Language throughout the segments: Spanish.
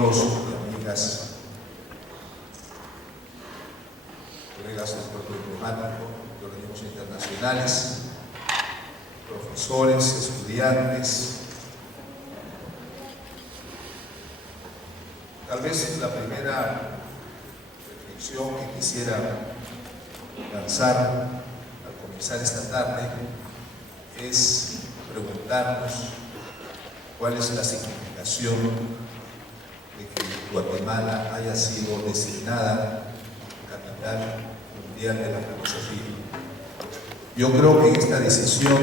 amigos y amigas, colegas del cuerpo diplomático, de organismos internacionales, profesores, estudiantes. Tal vez la primera reflexión que quisiera lanzar al comenzar esta tarde es preguntarnos cuál es la significación de que Guatemala haya sido designada capital mundial de la filosofía. Yo creo que en esta decisión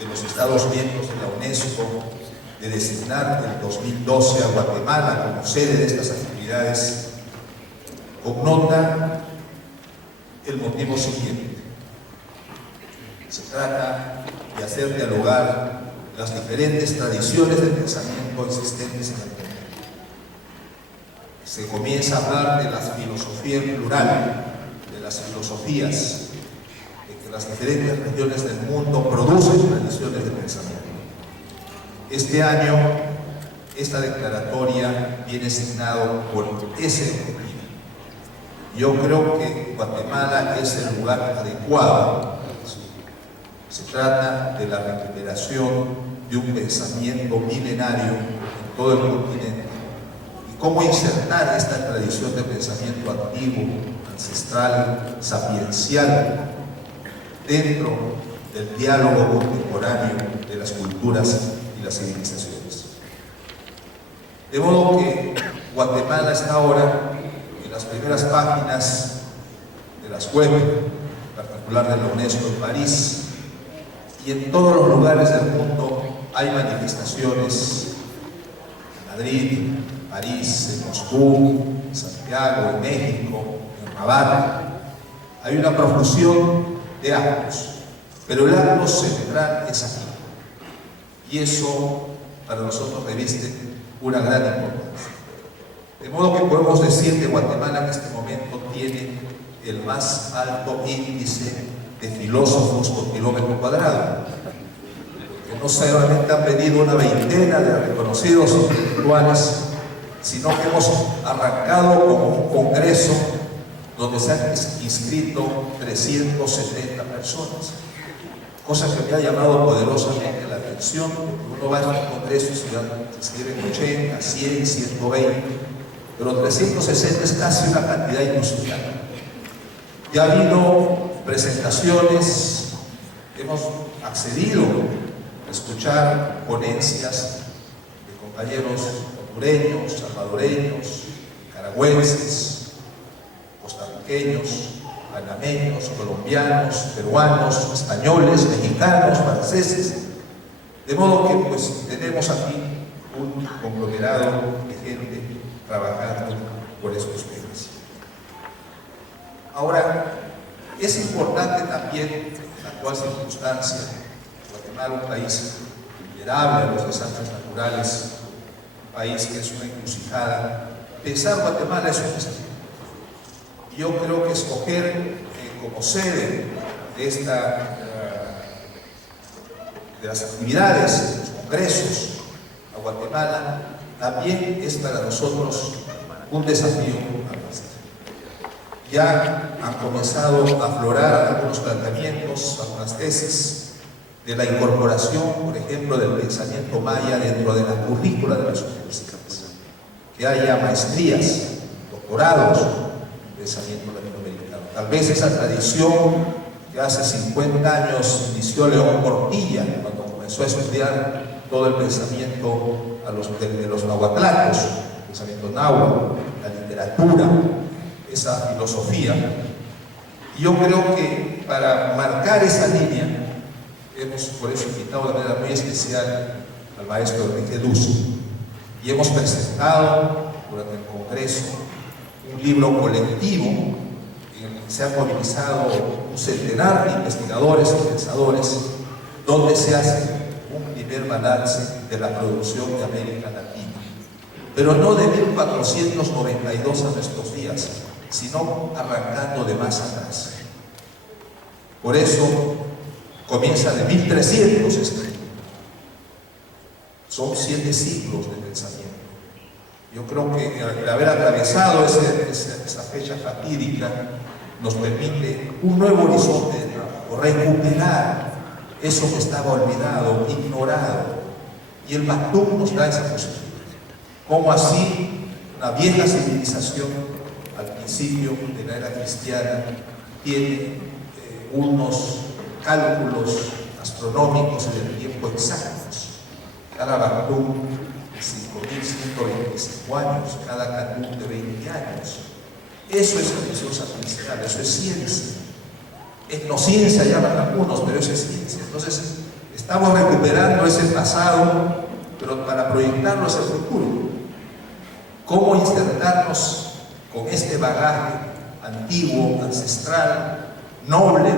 de los Estados miembros de la UNESCO de designar en 2012 a Guatemala como sede de estas actividades connota el motivo siguiente. Se trata de hacer dialogar las diferentes tradiciones de pensamiento existentes en el mundo. Se comienza a hablar de la filosofía en plural, de las filosofías, de que las diferentes regiones del mundo producen tradiciones de pensamiento. Este año, esta declaratoria viene signado por ese objetivo. Yo creo que Guatemala es el lugar adecuado. Se trata de la recuperación de un pensamiento milenario en todo el continente y cómo insertar esta tradición de pensamiento antiguo, ancestral, sapiencial dentro del diálogo contemporáneo de las culturas y las civilizaciones. De modo que Guatemala está ahora en las primeras páginas de las web, en particular de la UNESCO en París, y en todos los lugares del mundo hay manifestaciones: en Madrid, en París, en Moscú, en Santiago, en México, en Rabat. Hay una profusión de actos, pero el acto central es aquí. Y eso para nosotros reviste una gran importancia. De modo que podemos decir que Guatemala en este momento tiene el más alto índice de filósofos por kilómetro cuadrado, que no solamente han venido una veintena de reconocidos intelectuales, sino que hemos arrancado con un congreso donde se han inscrito 370 personas, cosa que me ha llamado poderosamente la atención, porque uno va a estos congresos y se inscriben 80, 100, 120, pero 360 es casi una cantidad inusitada. Ya ha habido presentaciones, hemos accedido a escuchar ponencias de compañeros hondureños, salvadoreños, nicaragüenses, costarriqueños, panameños, colombianos, peruanos, españoles, mexicanos, franceses, de modo que pues tenemos aquí un conglomerado de gente trabajando por estos temas. Ahora, es importante también en la actual circunstancia, Guatemala, un país vulnerable a los desastres naturales, un país que es una encrucijada, pensar Guatemala es un desafío. Yo creo que escoger como sede de las actividades, de los congresos a Guatemala, también es para nosotros un desafío. Ya han comenzado a aflorar algunos planteamientos, algunas tesis de la incorporación, por ejemplo, del pensamiento maya dentro de la currícula de las universidades, que haya maestrías, doctorados en pensamiento latinoamericano. Tal vez esa tradición que hace 50 años inició León Portilla cuando comenzó a estudiar todo el pensamiento de los nahuatlacos, el pensamiento náhuatl, la literatura, esa filosofía. Y yo creo que para marcar esa línea hemos por eso invitado de manera muy especial al maestro Enrique Dusso y hemos presentado durante el Congreso un libro colectivo en el que se han movilizado un centenar de investigadores y pensadores, donde se hace un primer balance de la producción de América Latina, pero no de 1492 a nuestros días, sino arrancando de más atrás. Por eso comienza de 1300 escritos. Son 7 siglos de pensamiento. Yo creo que el haber atravesado esa fecha fatídica nos permite un nuevo horizonte de trabajo, recuperar eso que estaba olvidado, ignorado. Y el Maktoum nos da esa posibilidad. Como así la vieja civilización al principio de la era cristiana tiene unos cálculos astronómicos en el tiempo exactos. Cada Maktoum de 5.125 años, cada Qantum de 20 años. Eso es tradición sacrificial, eso es ciencia. Etnociencia llaman algunos, pero eso es ciencia. Entonces, estamos recuperando ese pasado, pero para proyectarlo hacia el futuro. ¿Cómo insertarnos con este bagaje antiguo, ancestral, noble,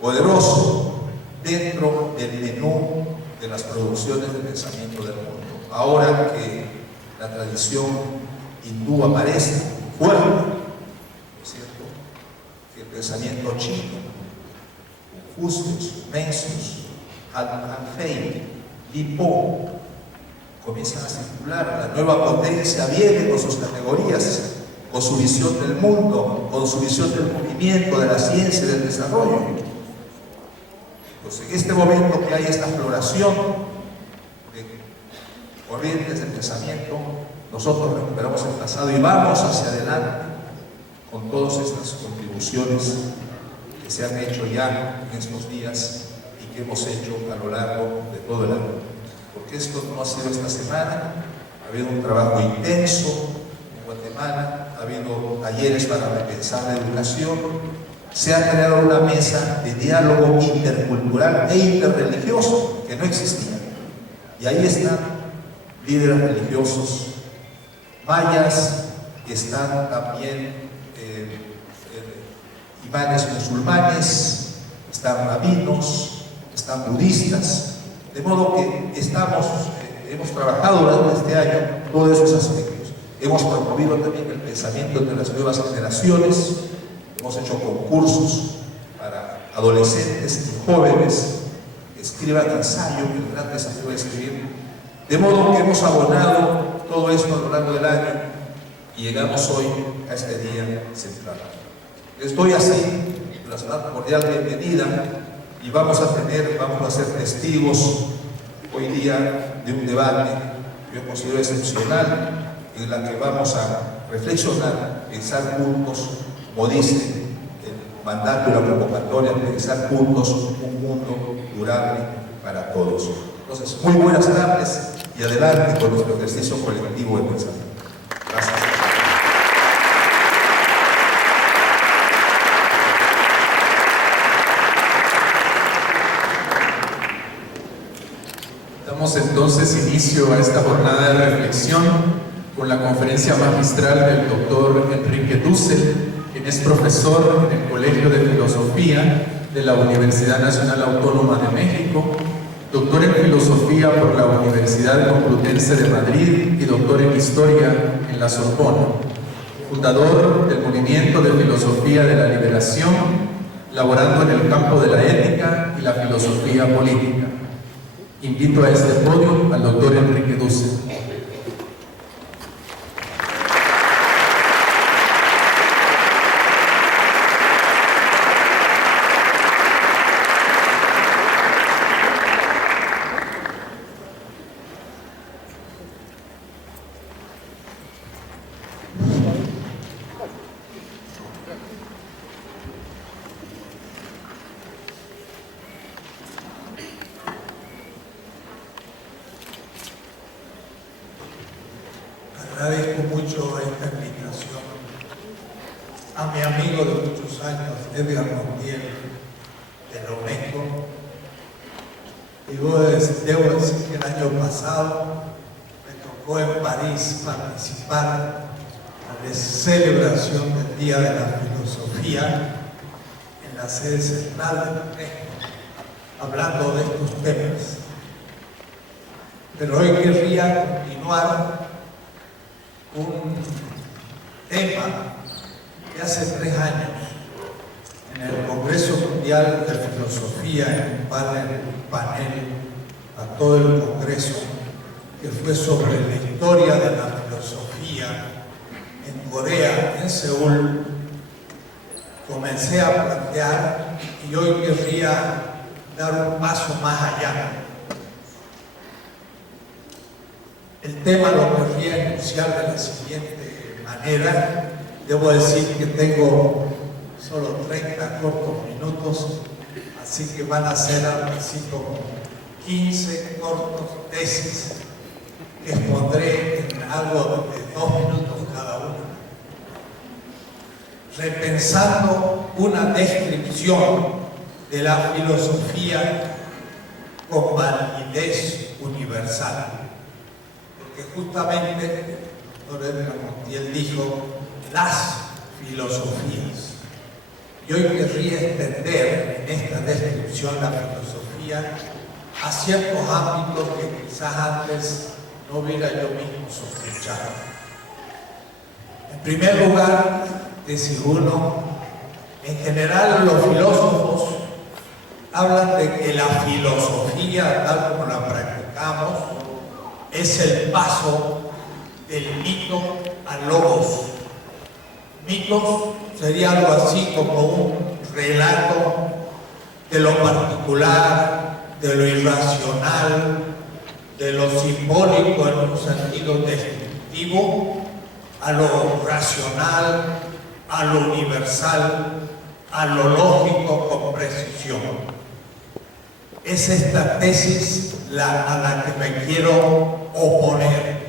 poderoso, dentro del menú de las producciones de pensamiento del mundo? Ahora que la tradición hindú aparece fuerte, ¿no es cierto? Que el pensamiento chino, Confucius, Mencius, Alfei, Lipo, comienzan a circular. La nueva potencia viene con sus categorías, con su visión del mundo, con su visión del movimiento, de la ciencia y del desarrollo. Pues en este momento que hay esta floración de corrientes de pensamiento, nosotros recuperamos el pasado y vamos hacia adelante con todas estas contribuciones que se han hecho ya en estos días y que hemos hecho a lo largo de todo el año. Porque esto no ha sido esta semana, ha habido un trabajo intenso en Guatemala, ha habido talleres para repensar la educación, se ha creado una mesa de diálogo intercultural e interreligioso que no existía. Y ahí están líderes religiosos mayas, están también imanes musulmanes, están rabinos, están budistas, de modo que hemos trabajado durante este año todos esos aspectos. Hemos promovido también el pensamiento entre las nuevas generaciones, hemos hecho concursos para adolescentes y jóvenes que escriban ensayo, el gran desafío de escribir, de modo que hemos abonado todo esto a lo largo del año y llegamos hoy a este día central. Les doy así la cordial bienvenida y vamos a ser testigos hoy día de un debate que yo considero excepcional, en la que vamos a reflexionar, pensar juntos, como dice el mandato y la convocatoria, pensar juntos un mundo durable para todos. Entonces, muy buenas tardes y adelante con nuestro ejercicio colectivo de pensamiento. Gracias. Damos entonces inicio a esta jornada de reflexión con la conferencia magistral del doctor Enrique Dussel, quien es profesor en el Colegio de Filosofía de la Universidad Nacional Autónoma de México, doctor en Filosofía por la Universidad Complutense de Madrid y doctor en Historia en la Sorbona, fundador del Movimiento de Filosofía de la Liberación, laborando en el campo de la ética y la filosofía política. Invito a este podio al doctor Enrique Dussel. Agradezco mucho esta invitación a mi amigo de muchos años, Edgar Montiel, de la UNESCO. Y debo decir que el año pasado me tocó en París participar en la celebración del Día de la Filosofía en la sede central de la UNESCO, hablando de estos temas. Pero hoy querría continuar un tema que hace 3 años en el Congreso Mundial de Filosofía, en un panel a todo el Congreso, que fue sobre la historia de la filosofía filosofía en Corea, en Seúl, comencé a plantear y hoy querría dar un paso más allá. El tema lo querría enunciar de la siguiente manera. Debo decir que tengo solo 30 cortos minutos, así que van a ser algo así como 15 cortos tesis que expondré en algo de 2 minutos cada uno. Repensando una descripción de la filosofía con validez universal. Porque justamente el doctor Edgar Montiel dijo las filosofías. Y hoy querría extender en esta descripción la filosofía a ciertos ámbitos que quizás antes no hubiera yo mismo sospechado. En primer lugar, decir uno, en general los filósofos hablan de que la filosofía, tal como la practicamos, es el paso del mito al logos. Mitos sería algo así como un relato de lo particular, de lo irracional, de lo simbólico en un sentido descriptivo, a lo racional, a lo universal, a lo lógico con precisión. Es esta tesis a la que me quiero oponer,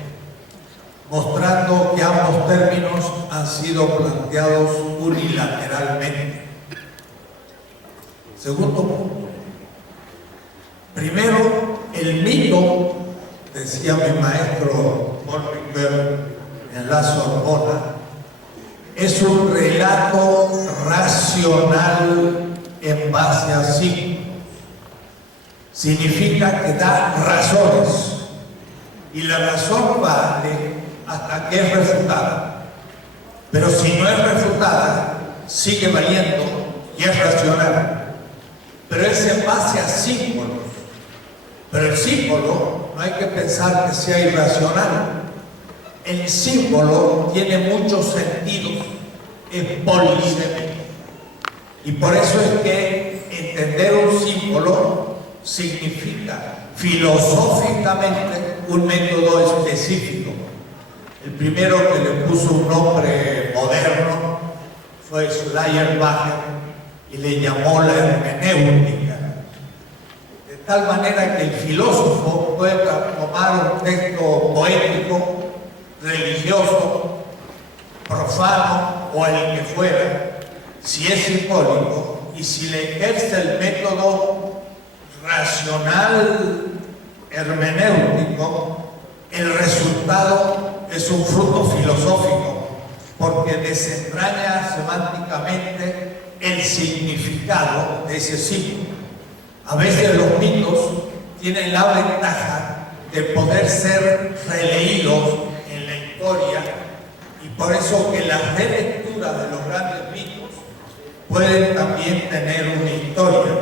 mostrando que ambos términos han sido planteados unilateralmente. Segundo punto. Primero, el mito, decía mi maestro Paul Ricoeur en La Sorbona, es un relato racional en base a sí. Significa que da razones y la razón vale hasta que es refutada. Pero si no es refutada, sigue valiendo y es racional. Pero es en base a símbolos. Pero el símbolo no hay que pensar que sea irracional. El símbolo tiene muchos sentidos, es polisémico. Y por eso es que entender un símbolo significa filosóficamente un método específico. El primero que le puso un nombre moderno fue Schleiermacher y le llamó la hermenéutica. De tal manera que el filósofo puede tomar un texto poético, religioso, profano o el que fuera, si es simbólico, y si le ejerce el método racional hermenéutico, el resultado es un fruto filosófico, porque desentraña semánticamente el significado de ese símbolo. A veces los mitos tienen la ventaja de poder ser releídos en la historia, y por eso que las relecturas de los grandes mitos pueden también tener una historia.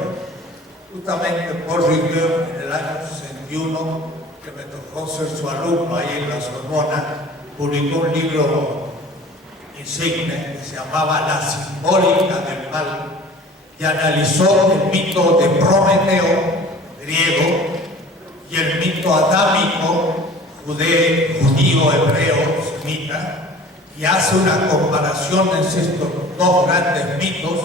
Justamente Paul Ricoeur, en el año 61, que me tocó ser su alumno ahí en la Sorbona, publicó un libro insigne que se llamaba La simbólica del mal, y analizó el mito de Prometeo, griego, y el mito adámico, judío, hebreo, semita, y hace una comparación entre estos dos grandes mitos,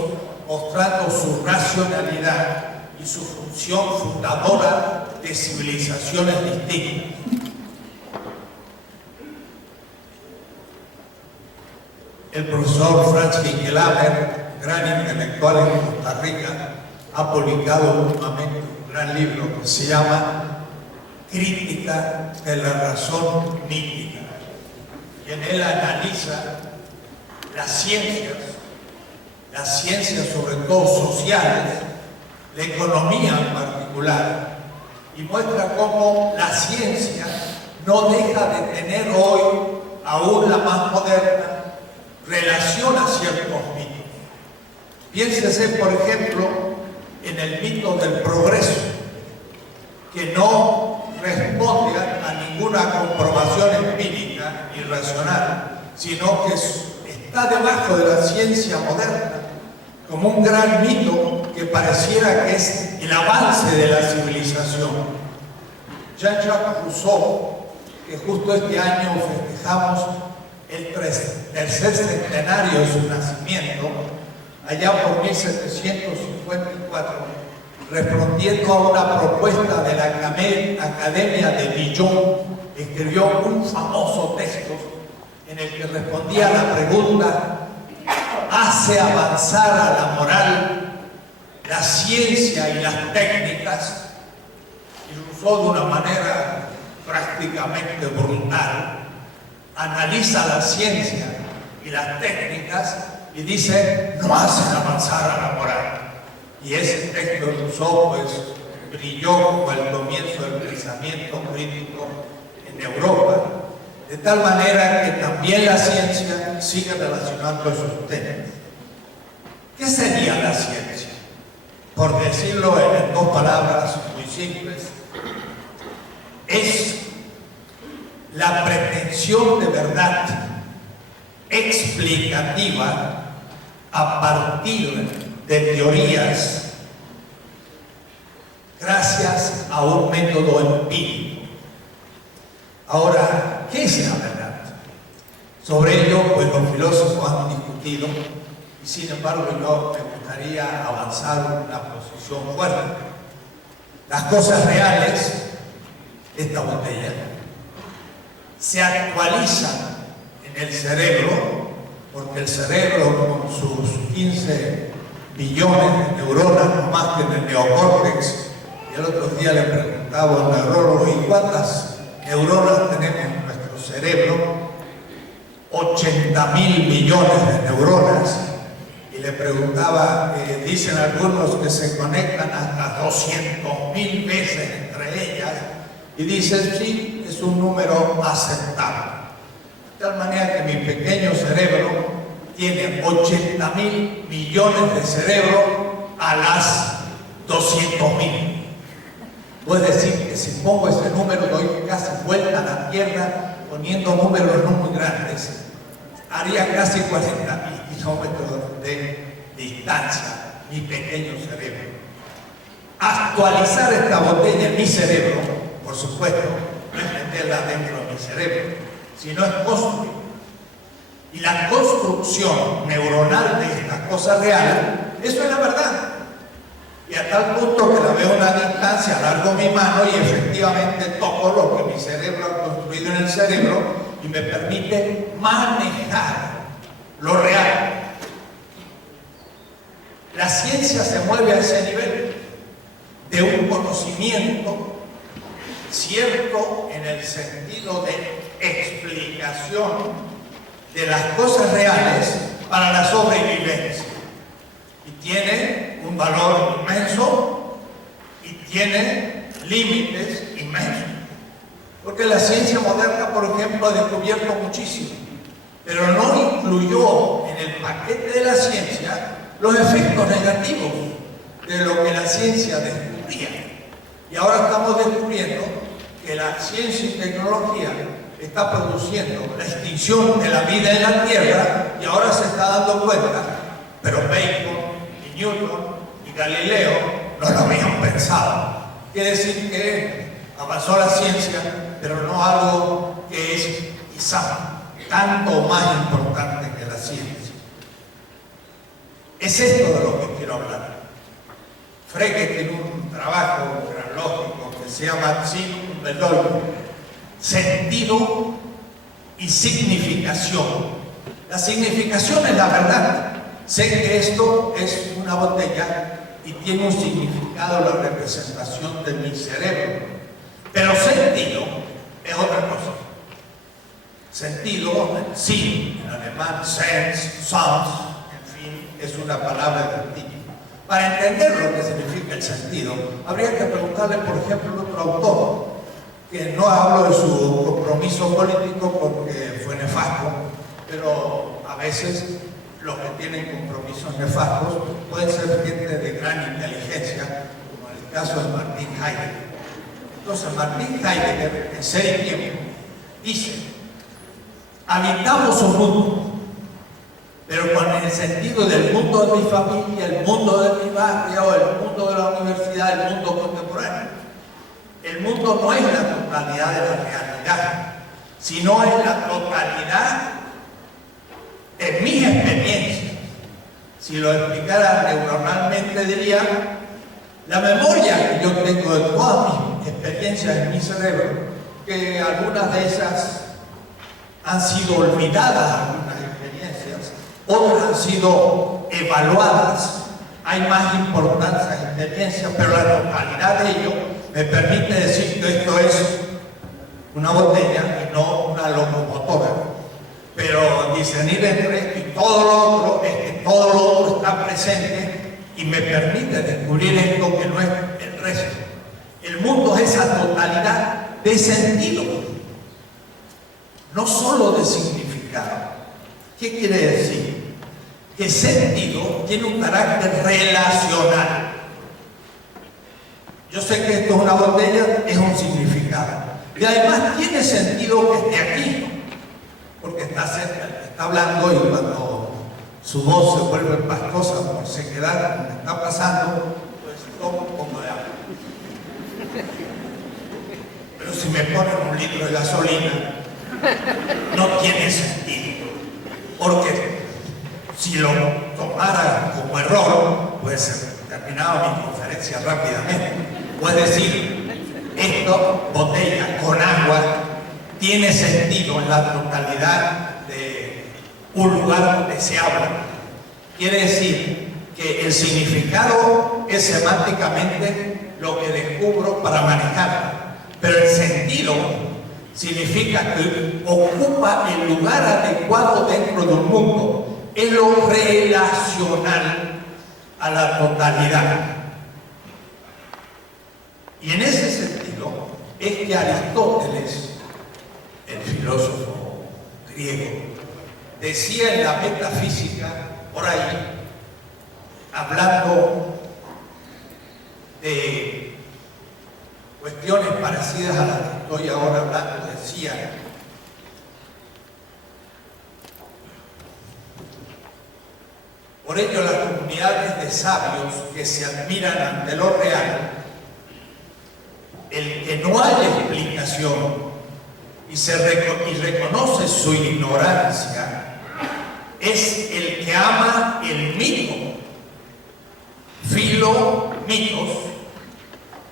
mostrando su racionalidad y su función fundadora de civilizaciones distintas. El profesor Franz Hinckelhammer, gran intelectual en Costa Rica, ha publicado últimamente un gran libro que se llama Crítica de la razón mítica. Y en él analiza las ciencias sobre todo sociales, la economía en particular, y muestra cómo la ciencia no deja de tener hoy, aún la más moderna, relación a ciertos mitos. Piénsese, por ejemplo, en el mito del progreso, que no responde a ninguna comprobación empírica irracional, sino que está debajo de la ciencia moderna como un gran mito que pareciera que es el avance de la civilización. Jean-Jacques Rousseau, que justo este año festejamos el tercer centenario de su nacimiento, allá por 1754, respondiendo a una propuesta de la Academia de Dijon, escribió un famoso texto en el que respondía a la pregunta: ¿hace avanzar a la moral la ciencia y las técnicas? Y Rousseau, de una manera prácticamente brutal, analiza la ciencia y las técnicas y dice: no hacen avanzar a la moral. Y ese texto de Rousseau pues brilló como el comienzo del pensamiento crítico en Europa, de tal manera que también la ciencia sigue relacionando esos temas. ¿Qué sería la ciencia? Por decirlo en dos palabras muy simples, es la pretensión de verdad explicativa a partir de teorías gracias a un método empírico. Ahora, ¿qué es la verdad? Sobre ello, pues los filósofos han discutido y sin embargo yo me gustaría avanzar una posición fuerte. Las cosas reales, esta botella, se actualizan en el cerebro, porque el cerebro con sus 15 billones de neuronas, no más que en el neocórtex, y el otro día le preguntaba a un neurólogo: ¿y cuántas neuronas tenemos en nuestro cerebro? 80.000 millones de neuronas. Y le preguntaba, dicen algunos que se conectan hasta 200.000 veces entre ellas, y dicen: sí, es un número aceptable. De tal manera que mi pequeño cerebro tiene 80.000 millones de cerebro a las 200.000. Puede decir que si pongo ese número doy casi vuelta a la Tierra poniendo números no muy grandes. Haría casi 40.000 kilómetros de distancia mi pequeño cerebro. Actualizar esta botella en mi cerebro, por supuesto, no es meterla dentro de mi cerebro, sino es construir. Y la construcción neuronal de esta cosa real, eso es la verdad. Y a tal punto que la veo a una distancia, alargo mi mano y efectivamente toco lo que mi cerebro ha construido en el cerebro y me permite manejar lo real. La ciencia se mueve a ese nivel de un conocimiento cierto en el sentido de explicación de las cosas reales para la sobrevivencia. Y tiene un valor inmenso y tiene límites inmensos. Porque la ciencia moderna, por ejemplo, ha descubierto muchísimo, pero no incluyó en el paquete de la ciencia los efectos negativos de lo que la ciencia descubría. Y ahora estamos descubriendo que la ciencia y tecnología está produciendo la extinción de la vida en la Tierra, y ahora se está dando cuenta, pero Bacon y Newton y Galileo no lo habían pensado. Quiere decir que avanzó la ciencia, pero no algo que es quizá tanto más importante que la ciencia. Es esto de lo que quiero hablar. Frege tiene un trabajo granológico que se llama Sinn und Bedeutung, sentido y significación. La significación es la verdad. Sé que esto es una botella y tiene un significado, la representación de mi cerebro. Pero sentido es otra cosa. Sentido, Sinn, en alemán, Sens, Sans, en fin, es una palabra del tipo. Para entender lo que significa el sentido, habría que preguntarle, por ejemplo, a otro autor, que no hablo de su compromiso político porque fue nefasto, pero a veces los que tienen compromisos nefastos pueden ser gente de gran inteligencia, como en el caso de Martin Heidegger. Entonces, Martin Heidegger, en Ser y Tiempo, dice habitamos un mundo, pero con el sentido del mundo de mi familia, el mundo de mi barrio, el mundo de la universidad, el mundo contemporáneo. El mundo no es la totalidad de la realidad, sino es la totalidad de mis experiencias. Si lo explicara neuronalmente, diría: la memoria que yo tengo de todas mis experiencias en mi cerebro, que algunas de esas han sido olvidadas, algunas experiencias, otras han sido evaluadas, hay más importancia a experiencias, pero la totalidad de ello me permite decir que esto es una botella y no una locomotora. Pero discernir entre esto y todo lo otro es que todo lo otro está presente y me permite descubrir esto que no es el resto. El mundo es esa totalidad de sentido, no solo de significado. ¿Qué quiere decir? Que sentido tiene un carácter relacional. Yo sé que esto es una botella, es un significado. Y además tiene sentido que esté aquí, porque está cerca, está hablando, y cuando su voz se vuelve pastosa por sequedad, como está pasando, pues toma un poco de agua. Pero si me ponen un litro de gasolina, no tiene sentido, porque si lo tomara como error, pues terminaba mi conferencia rápidamente. Puedes decir, esto, botella con agua, tiene sentido en la totalidad de un lugar donde se habla. Quiere decir que el significado es semánticamente lo que descubro para manejarla, pero el sentido significa que ocupa el lugar adecuado dentro de un mundo, es lo relacional a la totalidad. Y en ese sentido es que Aristóteles, el filósofo griego, decía en la metafísica, por ahí, hablando de cuestiones parecidas a las que estoy ahora hablando, decía: por ello las comunidades de sabios que se admiran ante lo real, el que no haya explicación y reconoce su ignorancia, es el que ama el mito, mitos,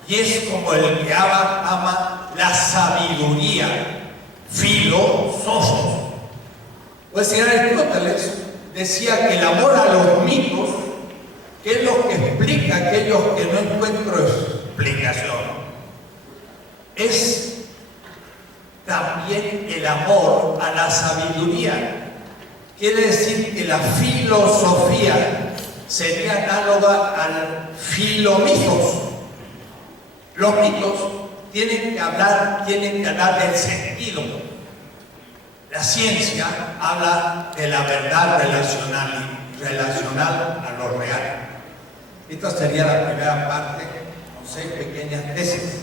y es como el que ama la sabiduría, filósofos. Pues si Aristóteles decía que el amor a los mitos, que es lo que explica aquellos que no encuentro explicación, es también el amor a la sabiduría. Quiere decir que la filosofía sería análoga al filomitos. Los mitos tienen que hablar del sentido. La ciencia habla de la verdad relacional a lo real. Esta sería la primera parte, con 6 pequeñas tesis.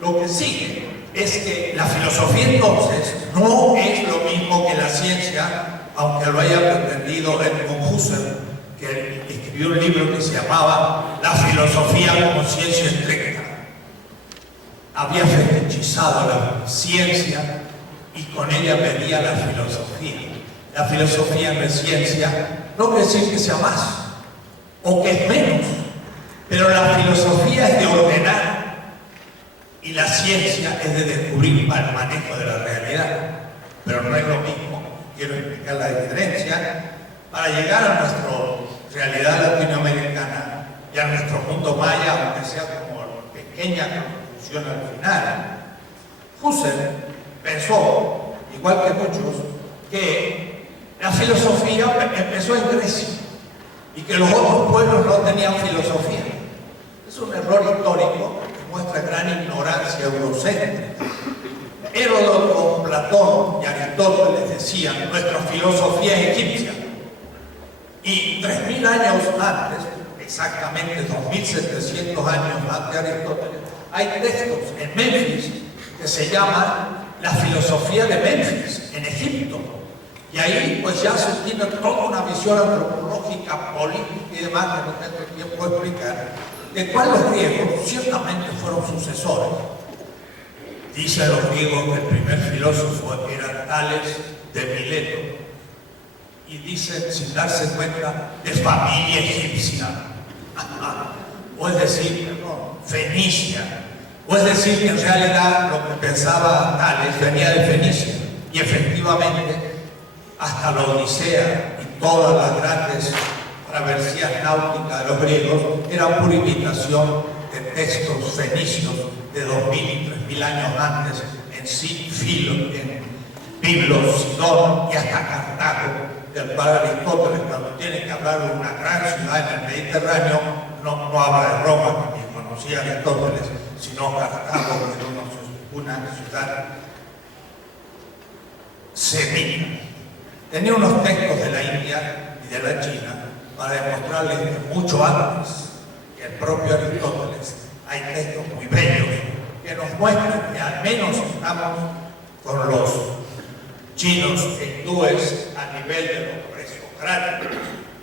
Lo que sigue es que la filosofía entonces no es lo mismo que la ciencia, aunque lo haya pretendido Edmund Husserl, que escribió un libro que se llamaba La filosofía como ciencia estricta. Había fetichizado la ciencia y con ella medía la filosofía. La filosofía no es ciencia, no quiere decir que sea más o que es menos, pero la filosofía es de ordenar y la ciencia es de descubrir para el manejo de la realidad. Pero no es lo mismo. Quiero explicar la diferencia para llegar a nuestra realidad latinoamericana y a nuestro mundo maya, aunque sea como pequeña conclusión al final. Husserl pensó, igual que muchos, que la filosofía empezó en Grecia y que los otros pueblos no tenían filosofía. Es un error histórico que muestra gran ignorancia eurocéntrica. Heródoto, Platón y Aristóteles decían: nuestra filosofía es egipcia. Y 3000 años antes, exactamente 2700 años antes de Aristóteles, hay textos en Memphis que se llaman la filosofía de Menfis, en Egipto. Y ahí pues ya se tiene toda una visión antropológica, política y demás, que no tengo tiempo de explicar, de cual los griegos ciertamente fueron sucesores. Dicen los griegos que el primer filósofo era Tales de Mileto, y dicen, sin darse cuenta, de familia egipcia, o es decir, fenicia, o es decir que en realidad lo que pensaba Tales venía de Fenicia, y efectivamente hasta la Odisea y todas las grandes travesías náuticas de los griegos eran pura imitación de textos fenicios de 2000 y 3000 años antes en Filo, en Biblos, Sidón y hasta Cartago, del cual Aristóteles, cuando tiene que hablar de una gran ciudad en el Mediterráneo, no habla de Roma, que ni conocía Aristóteles, sino Cartago, que era una ciudad semita. Tenía unos textos de la India y de la China para demostrarles que mucho antes que el propio Aristóteles hay textos muy bellos que nos muestran que al menos estamos con los chinos e hindúes a nivel de los presocráticos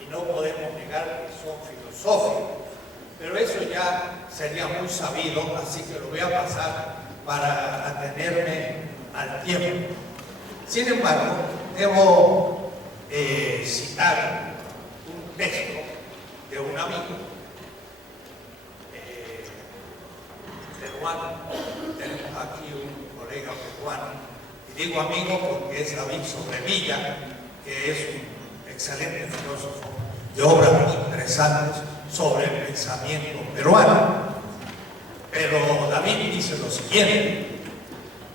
y no podemos negar que son filosóficos, pero eso ya sería muy sabido, así que lo voy a pasar para atenerme al tiempo. Sin embargo, debo citar un texto de un amigo peruano. Tenemos aquí un colega peruano, y digo amigo porque es David Sobrevilla, que es un excelente filósofo de obras muy interesantes sobre el pensamiento peruano. Pero David dice lo siguiente: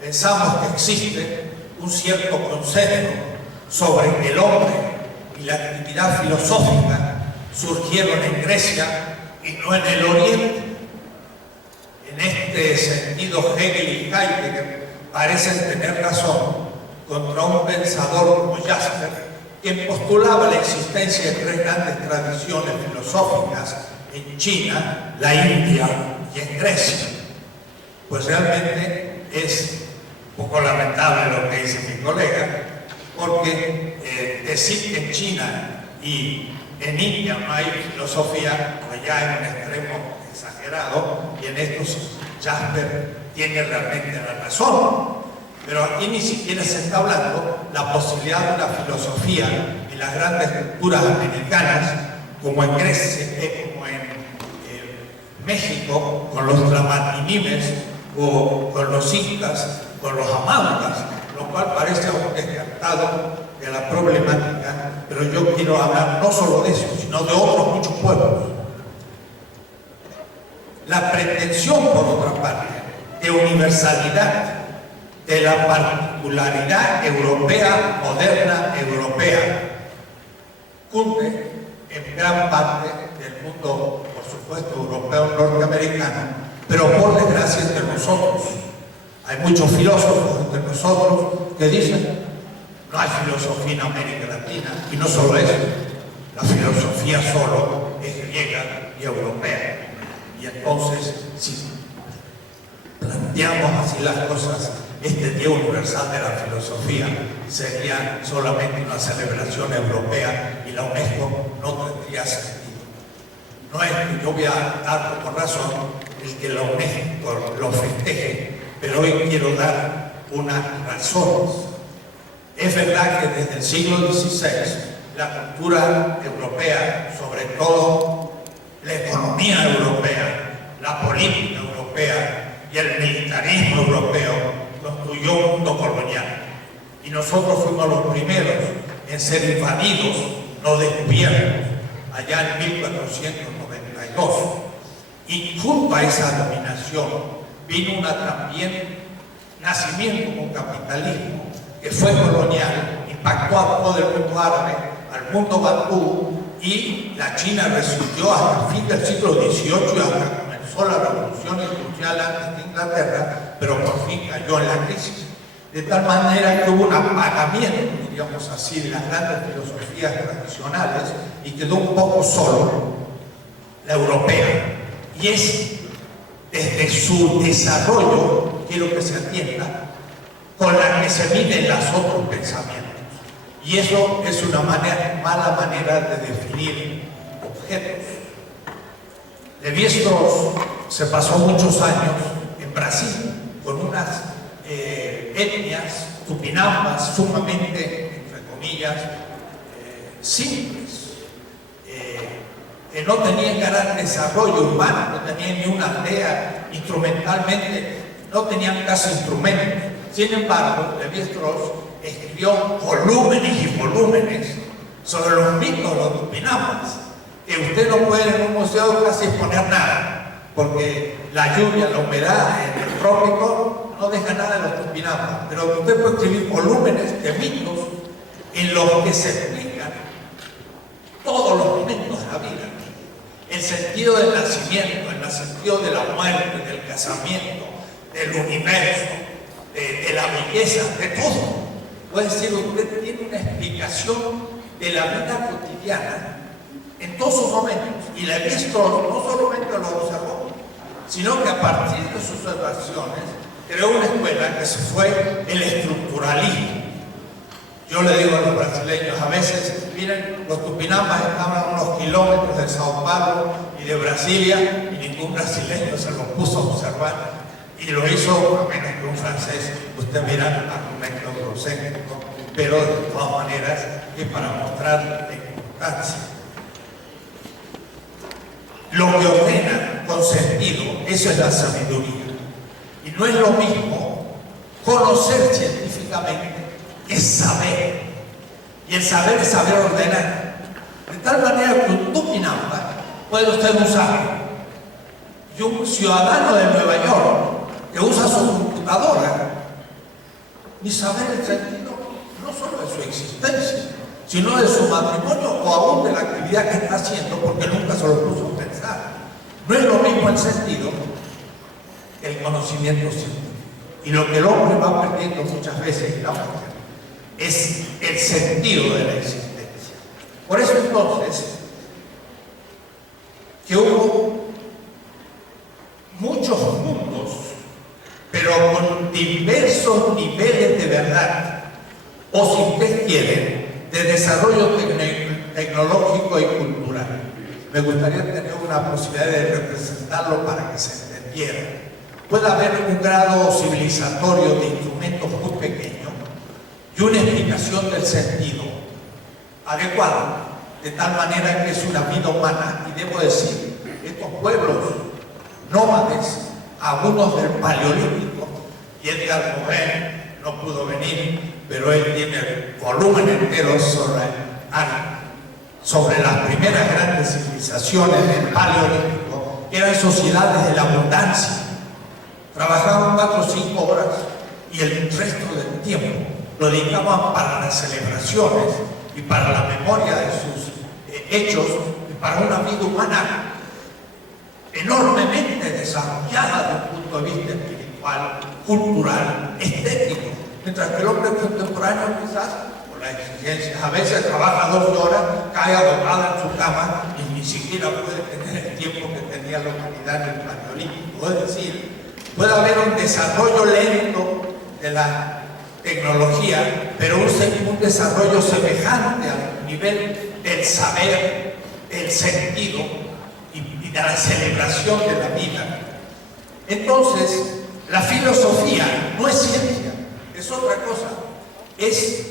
pensamos que existe un cierto consenso sobre que el hombre y la actividad filosófica surgieron en Grecia y no en el Oriente. En este sentido, Hegel y Heidegger parecen tener razón contra un pensador como Jasper, quien postulaba la existencia de tres grandes tradiciones filosóficas en China, la India y en Grecia. Pues realmente es un poco lamentable lo que dice mi colega, porque decir que en China y en India no hay filosofía, pues ya es un extremo exagerado, y en esto Jasper tiene realmente la razón. Pero aquí ni siquiera se está hablando la posibilidad de una filosofía en las grandes culturas americanas, como en Grecia, como en México, con los tlamatinimes, o con los incas, con los amazcas, lo cual parece aún descartado de la problemática, pero yo quiero hablar no solo de eso, sino de otros muchos pueblos. La pretensión, por otra parte, de universalidad, de la particularidad europea, moderna europea, cunde en gran parte del mundo, por supuesto, europeo, norteamericano, pero por desgracia entre nosotros. Hay muchos filósofos entre nosotros que dicen: no hay filosofía en América Latina, y no solo eso, la filosofía solo es griega y europea. Y entonces, si planteamos así las cosas, este Día Universal de la Filosofía sería solamente una celebración europea y la UNESCO no tendría sentido. No es que yo voy a dar por razón el que la UNESCO lo festeje, pero hoy quiero dar unas razones. Es verdad que desde el siglo XVI la cultura europea, sobre todo la economía europea, la política europea y el militarismo europeo construyó un mundo colonial. Y nosotros fuimos los primeros en ser invadidos, no descubiertos, allá en 1492. Y junto a esa dominación vino también nacimiento con capitalismo que fue colonial, impactó a todo el mundo árabe, al mundo bandú, y la China resistió hasta el fin del siglo XVIII y hasta comenzó la revolución industrial antes de Inglaterra, pero por fin cayó en la crisis. De tal manera que hubo un apagamiento, diríamos así, de las grandes filosofías tradicionales y quedó un poco solo la europea. Y es desde su desarrollo, quiero que se atienda, con la que se miden los otros pensamientos. Y eso es una mala manera de definir objetos. Levi-Strauss se pasó muchos años en Brasil con unas etnias tupinambas sumamente, entre comillas, simples, que no tenían gran desarrollo urbano, no tenían ni una aldea instrumentalmente, no tenían casi instrumentos. Sin embargo, Levi-Strauss escribió volúmenes y volúmenes sobre los mitos de los tupinambas, que usted no puede en un museo casi exponer nada, porque la lluvia, la humedad en el trópico no deja nada de los tupinambas, pero usted puede escribir volúmenes de mitos en los que se explican todos los momentos de la vida, el sentido del nacimiento, el sentido de la muerte, del casamiento, del universo, de la belleza, de todo. Puede decir, usted tiene una explicación de la vida cotidiana en todos sus momentos, y Levi-Strauss no solamente lo observó, sino que a partir de sus observaciones creó una escuela que se fue el estructuralismo. Yo le digo a los brasileños, a veces, miren, los tupinambas estaban a unos kilómetros de Sao Paulo y de Brasilia, y ningún brasileño se los puso a observar, y lo hizo a menos que un francés. Usted mira argumento eurocéntrico, pero de todas maneras es para mostrar la importancia. Lo que ordena con sentido, eso es la sabiduría. Y no es lo mismo conocer científicamente que saber. Y el saber es saber ordenar. De tal manera que un tupinamba puede usted usar. Y un ciudadano de Nueva York que usa su computadora, ni saber el sentido no solo de su existencia, sino de su matrimonio o aún de la actividad que está haciendo, porque nunca se lo puso a pensar. No es lo mismo el sentido que el conocimiento científico. Y lo que el hombre va perdiendo muchas veces, y la mujer, es el sentido de la existencia. Por eso entonces, que hubo muchos mundos, pero con diversos niveles de verdad, o si usted quiere, de desarrollo tecnológico y cultural. Me gustaría tener una posibilidad de representarlo para que se entendiera. Puede haber un grado civilizatorio de instrumentos muy pequeños y una explicación del sentido adecuado, de tal manera que es una vida humana. Y debo decir, estos pueblos nómades, algunos del Paleolítico, y Edgar Morin no pudo venir, pero él tiene volumen entero sobre las primeras grandes civilizaciones del Paleolítico, que eran sociedades de la abundancia. Trabajaban 4 o 5 horas y el resto del tiempo lo dedicaban para las celebraciones y para la memoria de sus hechos y para una vida humana enormemente desarrollada desde el punto de vista espiritual, cultural, estético, mientras que el hombre contemporáneo quizás, por las exigencias, a veces trabaja 12 horas, cae adornada en su cama y ni siquiera puede tener el tiempo que tenía la humanidad en el Paleolítico. Es decir, puede haber un desarrollo lento de la tecnología, pero un desarrollo semejante al nivel del saber, del sentido y de la celebración de la vida. Entonces, la filosofía no es ciencia, es otra cosa, es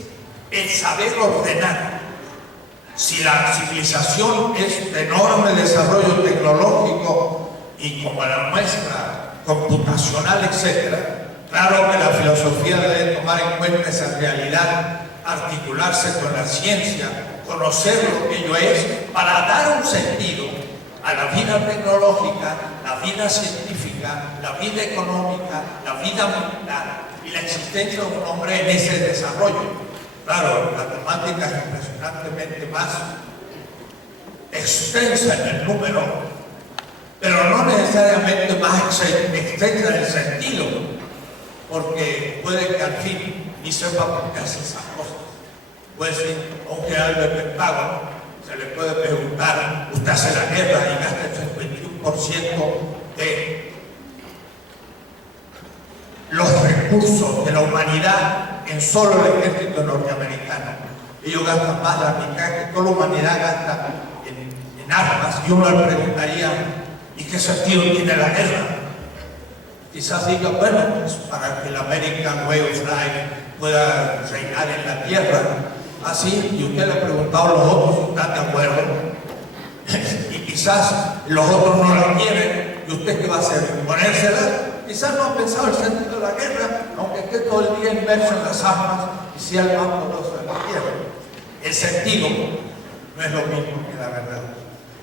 el saber ordenar. Si la civilización es de enorme desarrollo tecnológico y como la nuestra, computacional, etc., claro que la filosofía debe tomar en cuenta esa realidad, articularse con la ciencia, conocer lo que ello es, para dar un sentido a la vida tecnológica, la vida científica, la vida económica, la vida militar y la existencia de un hombre en ese desarrollo. Claro, la temática es impresionantemente más extensa en el número, pero no necesariamente más extensa en el sentido, porque puede que al fin ni sepa por qué hace esas cosas. Puede ser a un general del Pentágono, se le puede preguntar, usted hace la guerra y gasta el 51% de los recursos recursos de la humanidad en solo el ejército norteamericano. Ellos gastan más de la mitad que toda la humanidad gasta en armas, y uno le preguntaría, ¿y qué sentido tiene la guerra? Quizás diga, bueno, pues para que el American Way of Life pueda reinar en la tierra, así, y usted le ha preguntado a los otros si están de acuerdo, y quizás los otros no la quieren, y usted qué va a hacer, ponérsela. Quizás no ha pensado el sentido de la guerra, aunque esté todo el día inmerso en las armas y sea el más poderoso de la tierra. El sentido no es lo mismo que la verdad.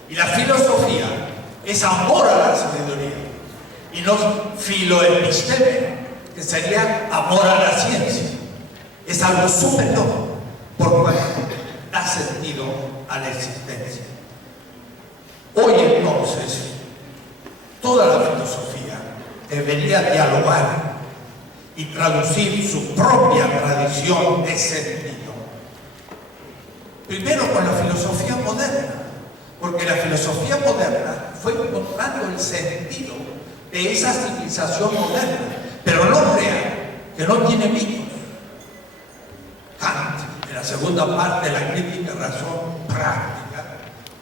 Y la filosofía es amor a la sabiduría, y no filoepisteme, que sería amor a la ciencia. Es algo superior, por cual da sentido a la existencia. Hoy entonces, toda la filosofía debería dialogar y traducir su propia tradición de sentido. Primero con la filosofía moderna, porque la filosofía moderna fue encontrando el sentido de esa civilización moderna, pero no crea que no tiene mitos. Kant, en la segunda parte de la crítica razón práctica,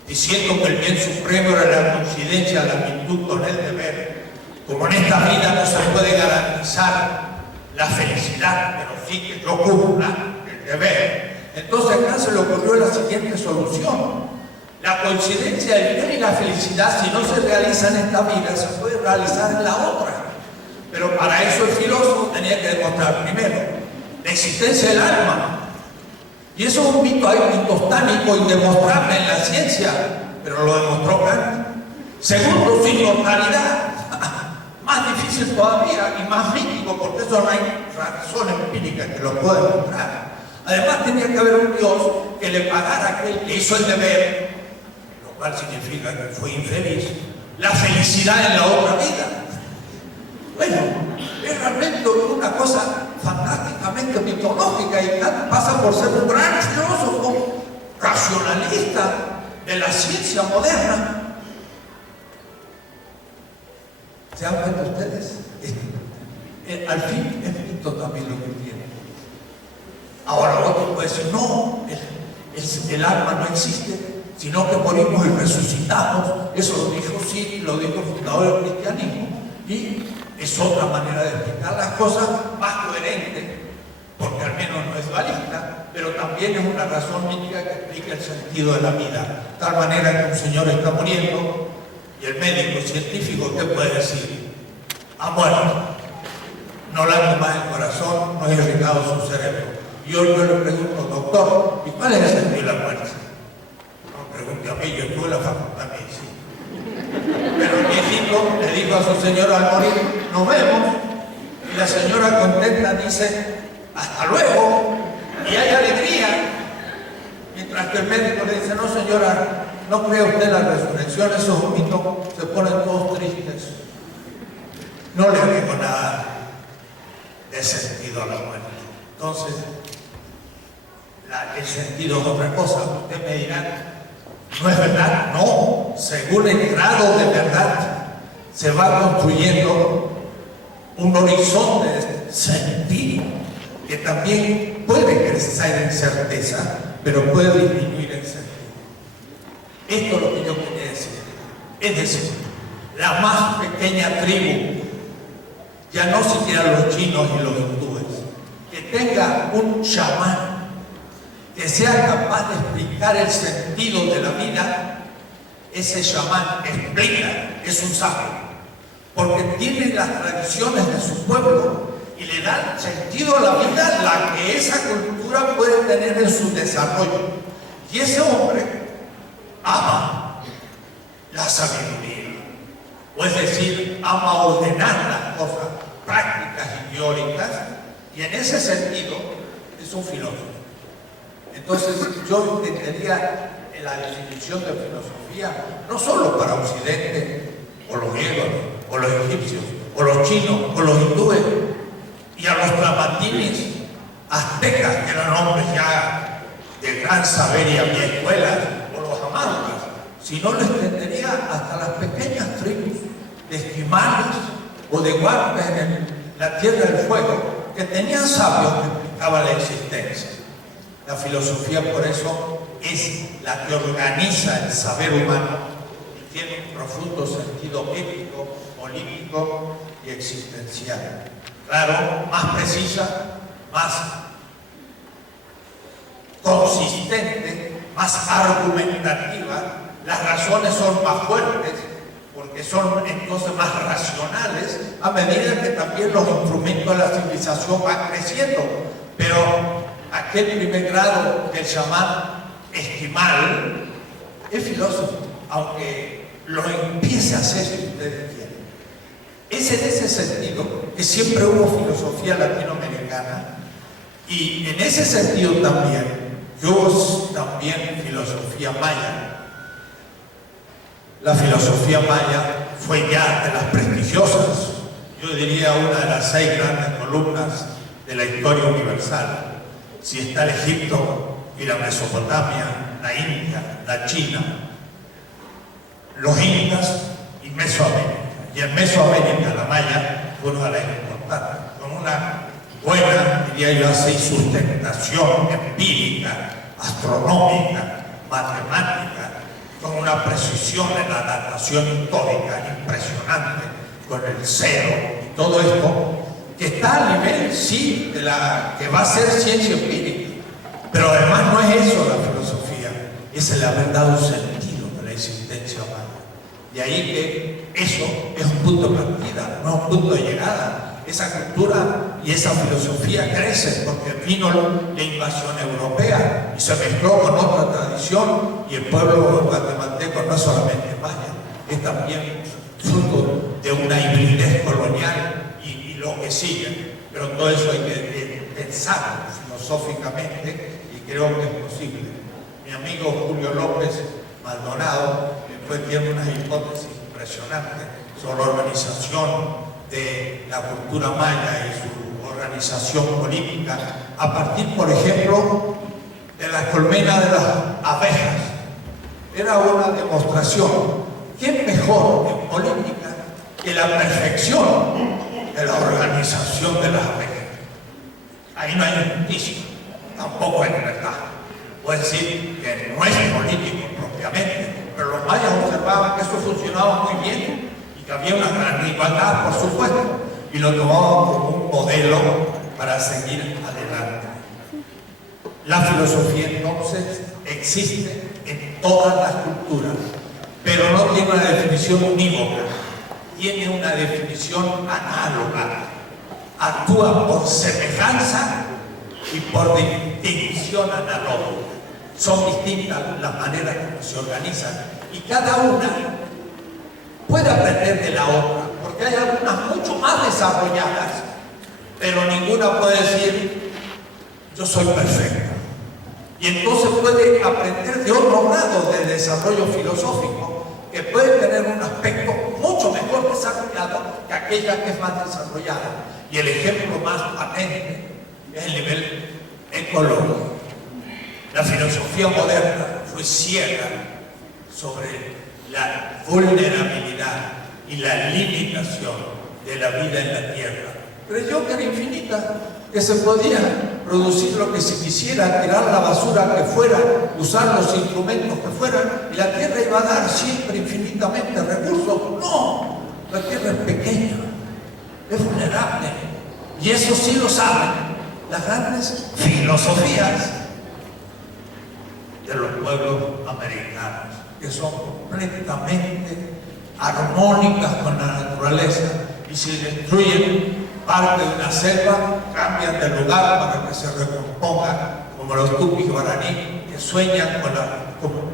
diciendo que el bien supremo era la coincidencia de la virtud con el deber, como en esta vida no se puede garantizar la felicidad, pero sí que yo cumpla el deber. Entonces acá se le ocurrió la siguiente solución: la coincidencia del bien y la felicidad, si no se realiza en esta vida, se puede realizar en la otra. Pero para eso el filósofo tenía que demostrar primero la existencia del alma. Y eso es un mito aristotélico indemostrable en la ciencia, pero lo demostró Kant. Segundo, su inmortalidad. Más difícil todavía y más mítico, porque eso no hay razón empírica que lo pueda demostrar. Además tenía que haber un Dios que le pagara a aquel que hizo el deber, lo cual significa que fue infeliz, la felicidad en la otra vida. Bueno, es realmente una cosa fantásticamente mitológica, y Kant pasa por ser un gran filósofo racionalista de la ciencia moderna. ¿Se dan cuenta ustedes? Al fin es mito también lo que tiene. Ahora otro puede decir, no, el alma no existe, sino que morimos y resucitamos. Eso lo dijo sí, lo dijo el fundador del cristianismo. Y es otra manera de explicar las cosas, más coherente, porque al menos no es dualista, pero también es una razón mítica que explica el sentido de la vida. De tal manera que un señor está muriendo, y el médico científico, ¿qué puede decir? Ha muerto. No late más el corazón, no ha irritado su cerebro. Y yo le pregunto, doctor, ¿y cuál es el sentido de la muerte? No me pregunte a mí, yo estuve en la facultad de medicina. Pero el viejito le dijo a su señora al morir, nos vemos. Y la señora contenta dice, hasta luego. Y hay alegría. Mientras que el médico le dice, no señora, no cree usted en la resurrección, esos mitos se ponen todos tristes. No le digo nada de sentido a la muerte. Entonces, el sentido es otra cosa. Usted me dirá, ¿no es verdad? No, según el grado de verdad se va construyendo un horizonte de sentido que también puede crecer en certeza, pero puede disminuir en sentido. Esto es lo que yo quería decir. Es decir, la más pequeña tribu, ya no siquiera los chinos y los hindúes, que tenga un chamán que sea capaz de explicar el sentido de la vida, ese chamán explica, es un sabio, porque tiene las tradiciones de su pueblo y le da sentido a la vida, la que esa cultura puede tener en su desarrollo. Y ese hombre ama la sabiduría, o es decir, ama ordenar las cosas prácticas y teóricas, y en ese sentido es un filósofo. Entonces yo entendería la definición de filosofía no solo para Occidente, o los griegos, o los egipcios, o los chinos, o los hindúes, y a los tlamatines aztecas, que eran hombres ya de gran saber y había escuelas, o los amazcas, sino lo extendería hasta las pequeñas tribus de esquimales o de huarpes en la Tierra del Fuego, porque tenían sabios que explicaban la existencia. La filosofía, por eso, es la que organiza el saber humano y tiene un profundo sentido ético, político y existencial. Claro, más precisa, más consistente, más argumentativa, las razones son más fuertes, porque son entonces más racionales a medida que también los instrumentos de la civilización van creciendo. Pero aquel primer grado que el chamán esquimal es filósofo, aunque lo empiece a hacer si ustedes quieren. Es en ese sentido que siempre hubo filosofía latinoamericana, y en ese sentido también hubo también filosofía maya. La filosofía maya fue ya de las prestigiosas, yo diría una de las 6 grandes columnas de la historia universal. Si está el Egipto y la Mesopotamia, la India, la China, los incas y Mesoamérica. Y en Mesoamérica, la maya fue una de las importantes, con una buena, diría yo así, sustentación empírica, astronómica, matemática, con una precisión en la datación histórica impresionante, con el cero y todo esto, que está a nivel, sí, de la que va a ser ciencia empírica. Pero además no es eso la filosofía, es el haber dado un sentido a la existencia humana. De ahí que eso es un punto de partida, no un punto de llegada. Esa cultura y esa filosofía crecen porque vino la invasión europea y se mezcló con otra tradición, y el pueblo guatemalteco no es solamente maya, es también fruto de una hibridez colonial y lo que sigue. Pero todo eso hay que pensar filosóficamente, y creo que es posible. Mi amigo Julio López Maldonado después tiene unas hipótesis impresionantes sobre la organización de la cultura maya y su organización política, a partir, por ejemplo, de la colmena de las abejas. Era una demostración. ¿Qué mejor en política que la perfección de la organización de las abejas? Ahí no hay justicia, tampoco hay libertad. Puede decir que no es político propiamente, pero los mayas observaban que eso funcionaba muy bien, que había una gran igualdad, por supuesto, y lo tomaban como un modelo para seguir adelante. La filosofía entonces existe en todas las culturas, pero no tiene una definición unívoca, tiene una definición análoga, actúa por semejanza y por distinción analógica. Son distintas las maneras como se organizan, y cada una puede aprender de la otra, porque hay algunas mucho más desarrolladas, pero ninguna puede decir yo soy perfecta. Y entonces puede aprender de otro grado de desarrollo filosófico, que puede tener un aspecto mucho mejor desarrollado que aquella que es más desarrollada. Y el ejemplo más patente es el nivel ecológico. La filosofía moderna fue ciega sobre la vulnerabilidad y la limitación de la vida en la Tierra. Creyó que era infinita, que se podía producir lo que se quisiera, tirar la basura que fuera, usar los instrumentos que fueran, y la Tierra iba a dar siempre infinitamente recursos. No, la Tierra es pequeña, es vulnerable, y eso sí lo saben las grandes filosofías de los pueblos americanos, que son completamente armónicas con la naturaleza, y si destruyen parte de una selva, cambian de lugar para que se recomponga, como los tupis guaraní, que sueñan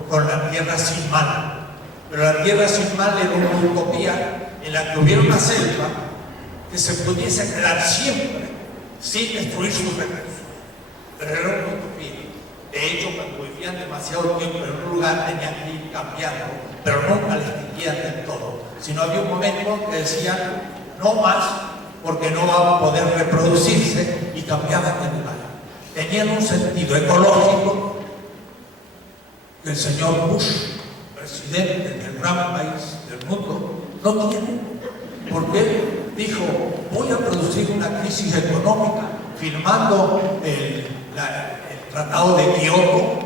con la tierra sin mal. Pero la tierra sin mal era una utopía en la que hubiera una selva que se pudiese quedar siempre sin destruir sus recursos. Pero era una utopía. De hecho, cuando vivían demasiado tiempo en un lugar, tenían que ir cambiando, pero nunca les extinguían del todo. Sino había un momento que decían, no más, porque no va a poder reproducirse, y cambiaban de lugar. Tenían un sentido ecológico que el señor Bush, presidente del gran país del mundo, no tiene. Porque dijo, voy a producir una crisis económica firmando el Tratado de Kioto.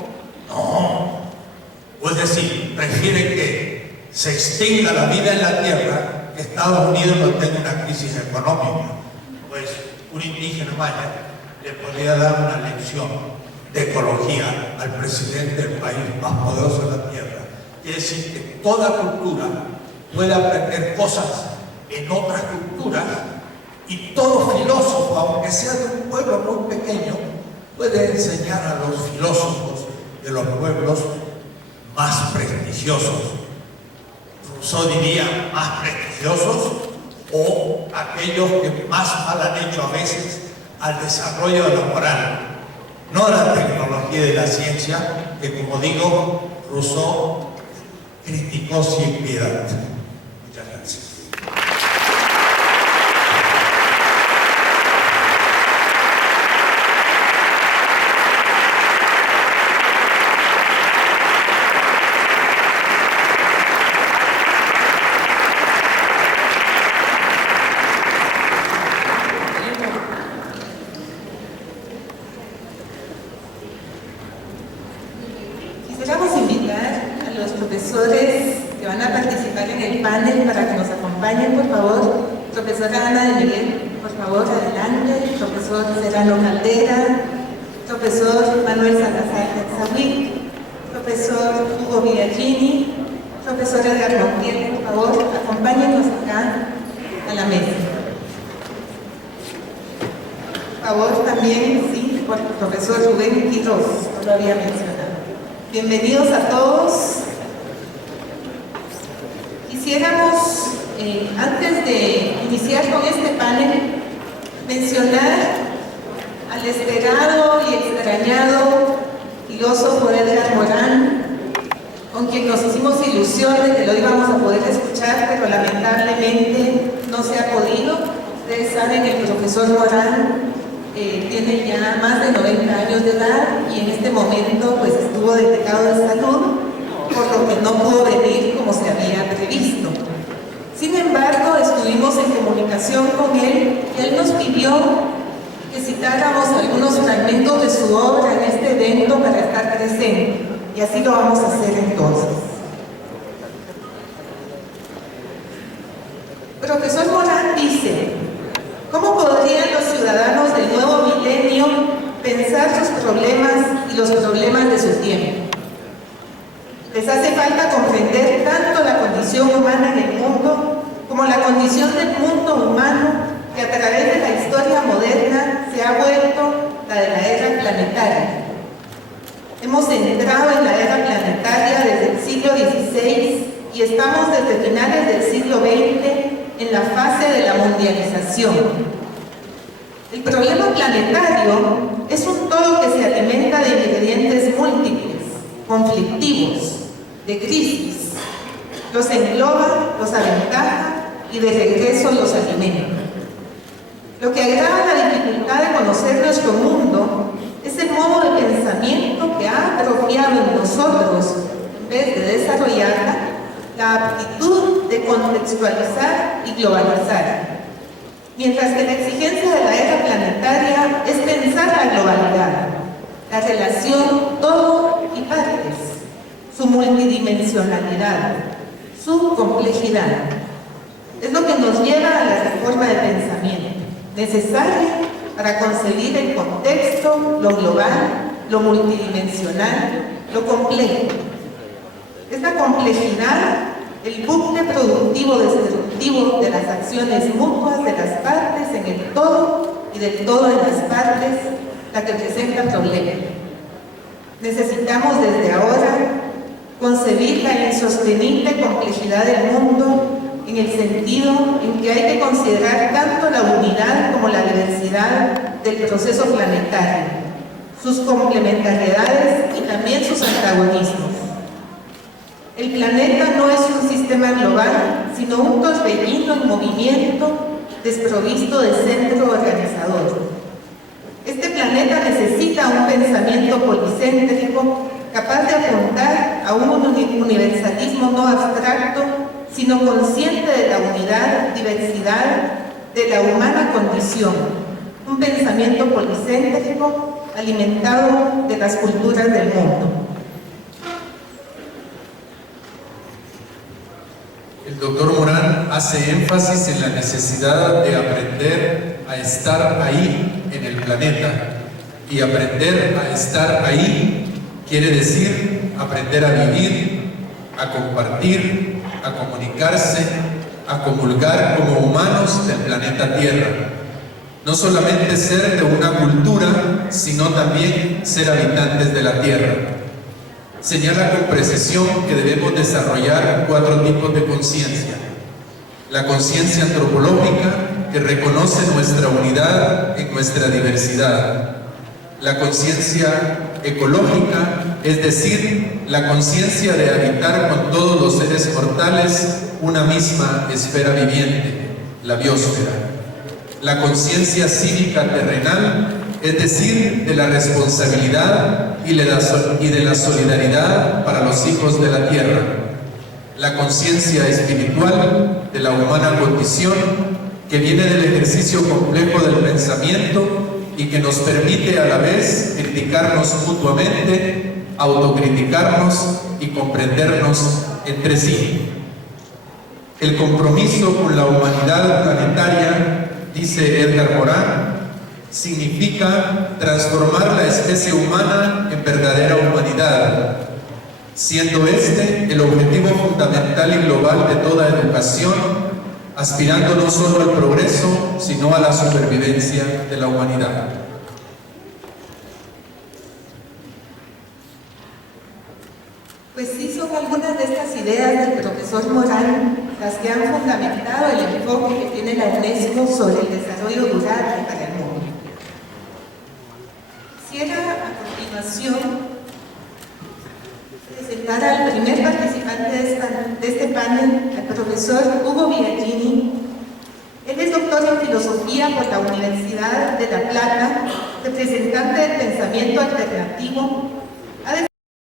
No, es decir, prefiere que se extinga la vida en la tierra, que Estados Unidos no tenga una crisis económica. Pues un indígena maya le podría dar una lección de ecología al presidente del país más poderoso de la tierra. Es decir, que toda cultura puede aprender cosas en otras culturas, y todo filósofo, aunque sea de un pueblo muy pequeño, puede enseñar a los filósofos de los pueblos más prestigiosos. Rousseau diría más prestigiosos, o aquellos que más mal han hecho a veces al desarrollo de la moral, no de la tecnología y de la ciencia, que, como digo, Rousseau criticó sin piedad. Muchas gracias. Quisiéramos invitar a los profesores que van a participar en el panel para que nos acompañen, por favor. Profesora Ana de Miguel, por favor, adelante. Profesor Serrano Caldera, profesor Manuel Salazar Zawick, profesor Hugo Villagini, profesor Edgar Montiel, por favor, acompáñenos acá a la mesa. Por favor, también, sí, por el profesor Rubén Quiroz, no lo había mencionado. Bienvenidos a todos. Quisiéramos, antes de iniciar con este panel, mencionar al esperado y extrañado filósofo Edgar Morán, con quien nos hicimos ilusión de que lo íbamos a poder escuchar, pero lamentablemente no se ha podido. Ustedes saben que el profesor Morán tiene ya más de 90 años de edad y en este momento pues estuvo delicado de salud, por lo que no pudo venir como se había previsto. Sin embargo, estuvimos en comunicación con él y él nos pidió que citáramos algunos fragmentos de su obra en este evento para estar presente, y así lo vamos a hacer entonces. Profesor Morán dice: ¿cómo podrían los ciudadanos del nuevo milenio pensar sus problemas y los problemas de su tiempo? Les hace falta comprender tanto la condición humana en el mundo como la condición del mundo humano, que a través de la historia moderna se ha vuelto la de la era planetaria. Hemos entrado en la era planetaria desde el siglo XVI y estamos desde finales del siglo XX en la fase de la mundialización. El problema planetario es un todo que se alimenta de ingredientes múltiples, conflictivos, de crisis. Los engloba, los aventaja y de regreso los alimenta. Lo que agrava la dificultad de conocer nuestro mundo es el modo de pensamiento que ha atrofiado en nosotros, en vez de desarrollarla, la aptitud de contextualizar y globalizar. Mientras que la exigencia de la era planetaria es pensar la globalidad, la relación todo y partes, su multidimensionalidad, su complejidad. Es lo que nos lleva a la reforma de pensamiento, necesaria para concebir el contexto, lo global, lo multidimensional, lo complejo. Esta complejidad, el bucle productivo destructivo de las acciones mutuas de las partes en el todo y del todo en las partes, la que presenta problemas. Necesitamos desde ahora concebir la insostenible complejidad del mundo en el sentido en que hay que considerar tanto la unidad como la diversidad del proceso planetario, sus complementariedades y también sus antagonismos. El planeta no es un sistema global, sino un torbellino en movimiento desprovisto de centro organizador. Este planeta necesita un pensamiento policéntrico capaz de apuntar a un universalismo no abstracto, sino consciente de la unidad, diversidad de la humana condición, un pensamiento policéntrico alimentado de las culturas del mundo. El doctor Morán hace énfasis en la necesidad de aprender a estar ahí en el planeta. Y aprender a estar ahí quiere decir aprender a vivir, a compartir, a comunicarse, a comulgar como humanos del planeta Tierra. No solamente ser de una cultura, sino también ser habitantes de la Tierra. Señala con precisión que debemos desarrollar 4 tipos de conciencia. La conciencia antropológica, que reconoce nuestra unidad en nuestra diversidad. La conciencia ecológica, es decir, la conciencia de habitar con todos los seres mortales una misma esfera viviente, la biosfera. La conciencia cívica terrenal, es decir, de la responsabilidad y de la solidaridad para los hijos de la tierra. La conciencia espiritual de la humana condición, que viene del ejercicio complejo del pensamiento y que nos permite a la vez criticarnos mutuamente, autocriticarnos y comprendernos entre sí. El compromiso con la humanidad planetaria, dice Edgar Morán, significa transformar la especie humana en verdadera humanidad, siendo este el objetivo fundamental y global de toda educación, aspirando no solo al progreso, sino a la supervivencia de la humanidad. Pues sí, son algunas de estas ideas del profesor Morán las que han fundamentado el enfoque que tiene la UNESCO sobre el desarrollo rural para el mundo. Quisiera a continuación presentar al primer participante de este panel, al profesor Hugo Biagini. Él es doctor en filosofía por la Universidad de La Plata, representante del pensamiento alternativo